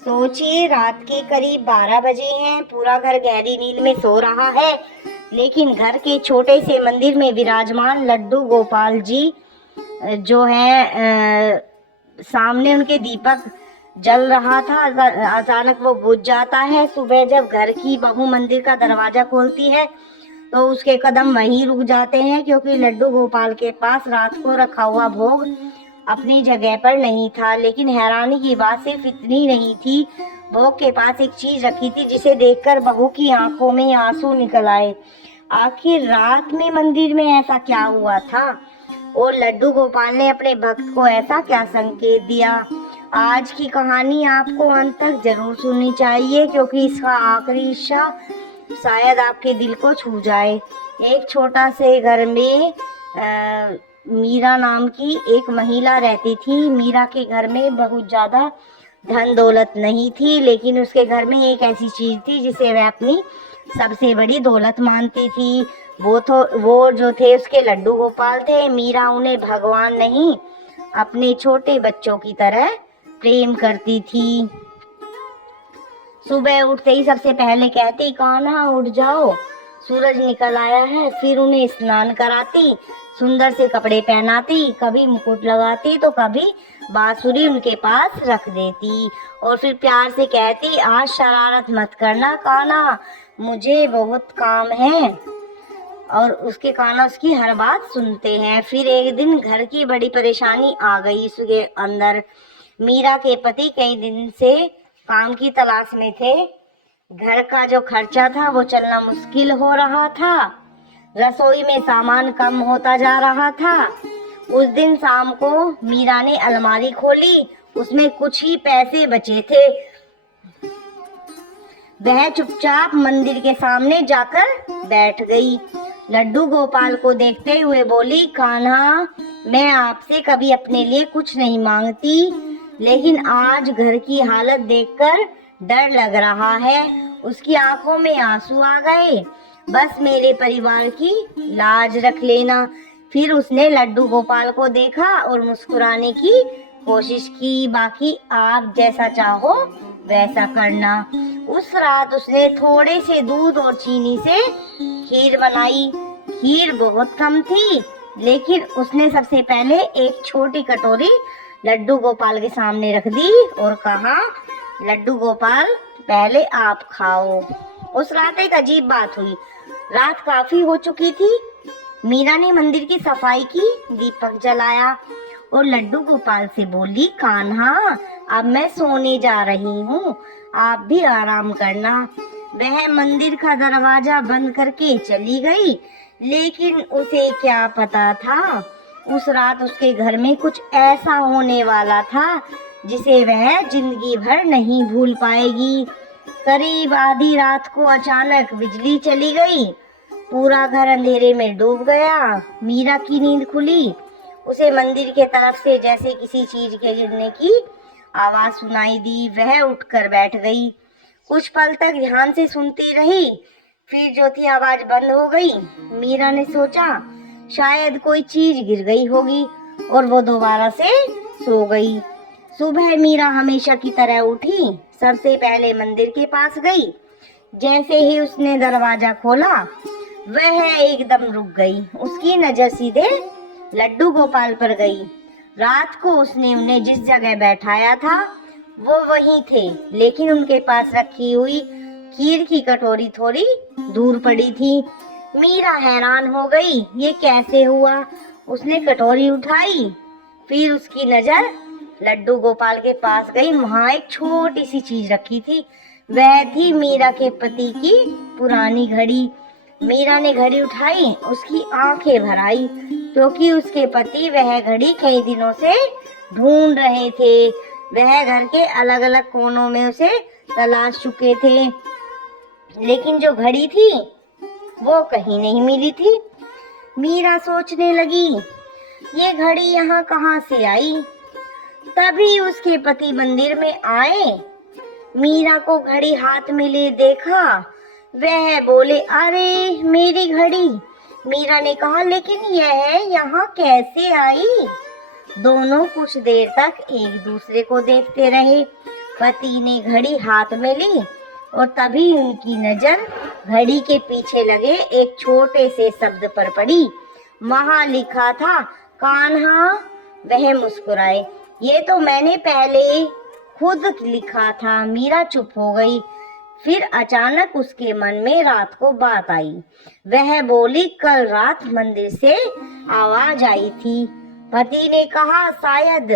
सोचिए, रात के करीब 12 बजे हैं। पूरा घर गहरी नींद में सो रहा है, लेकिन घर के छोटे से मंदिर में विराजमान लड्डू गोपाल जी जो है सामने उनके दीपक जल रहा था। अचानक वो बुझ जाता है। सुबह जब घर की बहू मंदिर का दरवाजा खोलती है तो उसके कदम वहीं रुक जाते हैं, क्योंकि लड्डू गोपाल के पास रात को रखा हुआ भोग अपनी जगह पर नहीं था। लेकिन हैरानी की बात सिर्फ इतनी नहीं थी, भोग के पास एक चीज रखी थी जिसे देखकर बहू की आंखों में आंसू निकल आए। आखिर रात में मंदिर में ऐसा क्या हुआ था और लड्डू गोपाल ने अपने भक्त को ऐसा क्या संकेत दिया? आज की कहानी आपको अंत तक जरूर सुननी चाहिए, क्योंकि इसका आखिरी हिस्सा शायद आपके दिल को छू जाए। एक छोटा से घर में मीरा नाम की एक महिला रहती थी। मीरा के घर में बहुत ज्यादा धन दौलत नहीं थी, लेकिन उसके घर में एक ऐसी चीज थी जिसे वह अपनी सबसे बड़ी दौलत मानती थी। वो जो थे उसके लड्डू गोपाल थे। मीरा उन्हें भगवान नहीं, अपने छोटे बच्चों की तरह प्रेम करती थी। सुबह उठते ही सबसे पहले कहती, कान्हा उठ जाओ, सूरज निकल आया है। फिर उन्हें स्नान कराती, सुंदर से कपड़े पहनाती, कभी मुकुट लगाती तो कभी बांसुरी उनके पास रख देती और फिर प्यार से कहती, आज शरारत मत करना कान्हा, मुझे बहुत काम है। और उसके कान्हा उसकी हर बात सुनते हैं। फिर एक दिन घर की बड़ी परेशानी आ गई उसके अंदर। मीरा के पति कई दिन से काम की तलाश में थे। घर का जो खर्चा था वो चलना मुश्किल हो रहा था। रसोई में सामान कम होता जा रहा था। उस दिन शाम को मीरा ने अलमारी खोली, उसमें कुछ ही पैसे बचे थे। वह चुपचाप मंदिर के सामने जाकर बैठ गई। लड्डू गोपाल को देखते हुए बोली, कान्हा, मैं आपसे कभी अपने लिए कुछ नहीं मांगती, लेकिन आज घर की हालत देखकर डर लग रहा है। उसकी आंखों में आंसू आ गए। बस मेरे परिवार की लाज रख लेना। फिर उसने लड्डू गोपाल को देखा और मुस्कुराने की कोशिश की। बाकी आप जैसा चाहो वैसा करना। उस रात उसने थोड़े से दूध और चीनी से खीर बनाई। खीर बहुत कम थी, लेकिन उसने सबसे पहले एक छोटी कटोरी लड्डू गोपाल के सामने रख दी और कहा, लड्डू गोपाल, पहले आप खाओ। उस रात एक अजीब बात हुई। रात काफी हो चुकी थी। मीरा ने मंदिर की सफाई की, दीपक जलाया और लड्डू गोपाल से बोली, कान्हा, अब मैं सोने जा रही हूँ, आप भी आराम करना। वह मंदिर का दरवाजा बंद करके चली गई, लेकिन उसे क्या पता था, उस रात उसके घर में कुछ ऐसा होने वाला था जिसे वह जिंदगी भर नहीं भूल पाएगी। करीब आधी रात को अचानक बिजली चली गई। पूरा घर अंधेरे में डूब गया। मीरा की नींद खुली। उसे मंदिर के तरफ से जैसे किसी चीज के गिरने की आवाज सुनाई दी। वह उठकर बैठ गई। कुछ पल तक ध्यान से सुनती रही। फिर जो थी आवाज बंद हो गई। मीरा ने सोचा, शायद कोई चीज गिर गई होगी, और वो दोबारा से सो गई। सुबह मीरा हमेशा की तरह उठी। सबसे पहले मंदिर के पास गई। जैसे ही उसने दरवाजा खोला, वह एकदम रुक गई। उसकी नजर सीधे लड्डू गोपाल पर गई। रात को उसने उन्हें जिस जगह बैठाया था वो वहीं थे, लेकिन उनके पास रखी हुई खीर की कटोरी थोड़ी दूर पड़ी थी। मीरा हैरान हो गई, ये कैसे हुआ? उसने कटोरी उठाई। फिर उसकी नजर लड्डू गोपाल के पास गई। वहां एक छोटी सी चीज रखी थी। वह थी मीरा के पति की पुरानी घड़ी। मीरा ने घड़ी उठाई, उसकी आंखें भर आई, क्योंकि उसके पति वह घड़ी कई दिनों से ढूंढ रहे थे। वह घर के अलग अलग कोनों में उसे तलाश चुके थे, लेकिन जो घड़ी थी वो कहीं नहीं मिली थी। मीरा सोचने लगी, ये घड़ी यहाँ कहाँ से आई? तभी उसके पति मंदिर में आए। मीरा को घड़ी हाथ में ले देखा। वह बोले, अरे मेरी घड़ी। मीरा ने कहा, लेकिन यह यहाँ कैसे आई? दोनों कुछ देर तक एक दूसरे को देखते रहे। पति ने घड़ी हाथ में ली और तभी उनकी नजर घड़ी के पीछे लगे एक छोटे से शब्द पर पड़ी। वहां लिखा था कान्हा। वह मुस्कुराए। ये तो मैंने पहले खुद लिखा था। मीरा चुप हो गई। फिर अचानक उसके मन में रात को बात आई। वह बोली, कल रात मंदिर से आवाज आई थी। पति ने कहा, शायद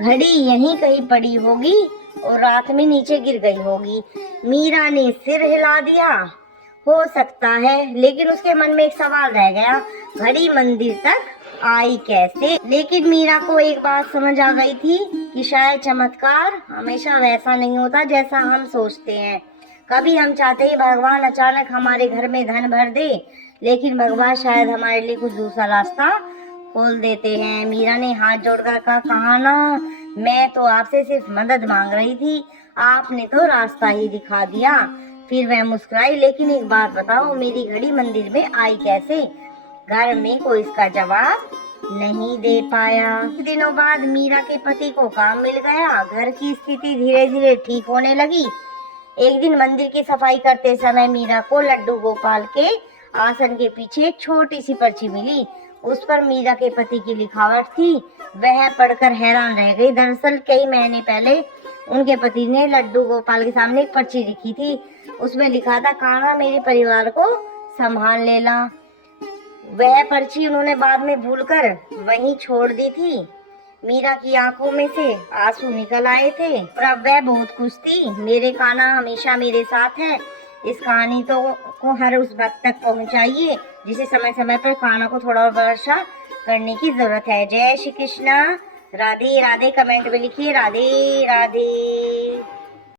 घड़ी यहीं कहीं पड़ी होगी और रात में नीचे गिर गई होगी। मीरा ने सिर हिला दिया। हो सकता है, लेकिन उसके मन में एक सवाल रह गया, घड़ी मंदिर तक आई कैसे? लेकिन मीरा को एक बात समझ आ गई थी कि शायद चमत्कार हमेशा वैसा नहीं होता जैसा हम सोचते हैं। कभी हम चाहते हैं भगवान अचानक हमारे घर में धन भर दे, लेकिन भगवान शायद हमारे लिए कुछ दूसरा रास्ता खोल देते हैं। मीरा ने हाथ जोड़कर कहा ना, मैं तो आपसे सिर्फ मदद मांग रही थी, आपने तो रास्ता ही दिखा दिया। फिर वह मुस्कुराई, लेकिन एक बात बताओ, मेरी घड़ी मंदिर में आई कैसे? घर में कोई इसका जवाब नहीं दे पाया। कुछ दिनों बाद मीरा के पति को काम मिल गया। घर की स्थिति धीरे धीरे ठीक होने लगी। एक दिन मंदिर की सफाई करते समय मीरा को लड्डू गोपाल के आसन के पीछे एक छोटी सी पर्ची मिली। उस पर मीरा के पति की लिखावट थी। वह पढ़कर हैरान रह गई। दरअसल कई महीने पहले उनके पति ने लड्डू गोपाल के सामने एक पर्ची लिखी थी। उसमें लिखा था, कान्हा मेरे परिवार को संभाल लेना। वह पर्ची उन्होंने बाद में भूलकर वहीं छोड़ दी थी। मीरा की आंखों में से आंसू निकल आए थे और अब वह बहुत खुश थी। मेरे कान्हा हमेशा मेरे साथ है। इस कहानी को हर उस वक्त तक पहुंचाइए जिसे समय समय पर कान्हा को थोड़ा वर्षा करने की जरूरत है। जय श्री कृष्णा। राधे राधे। कमेंट में लिखिए राधे राधे।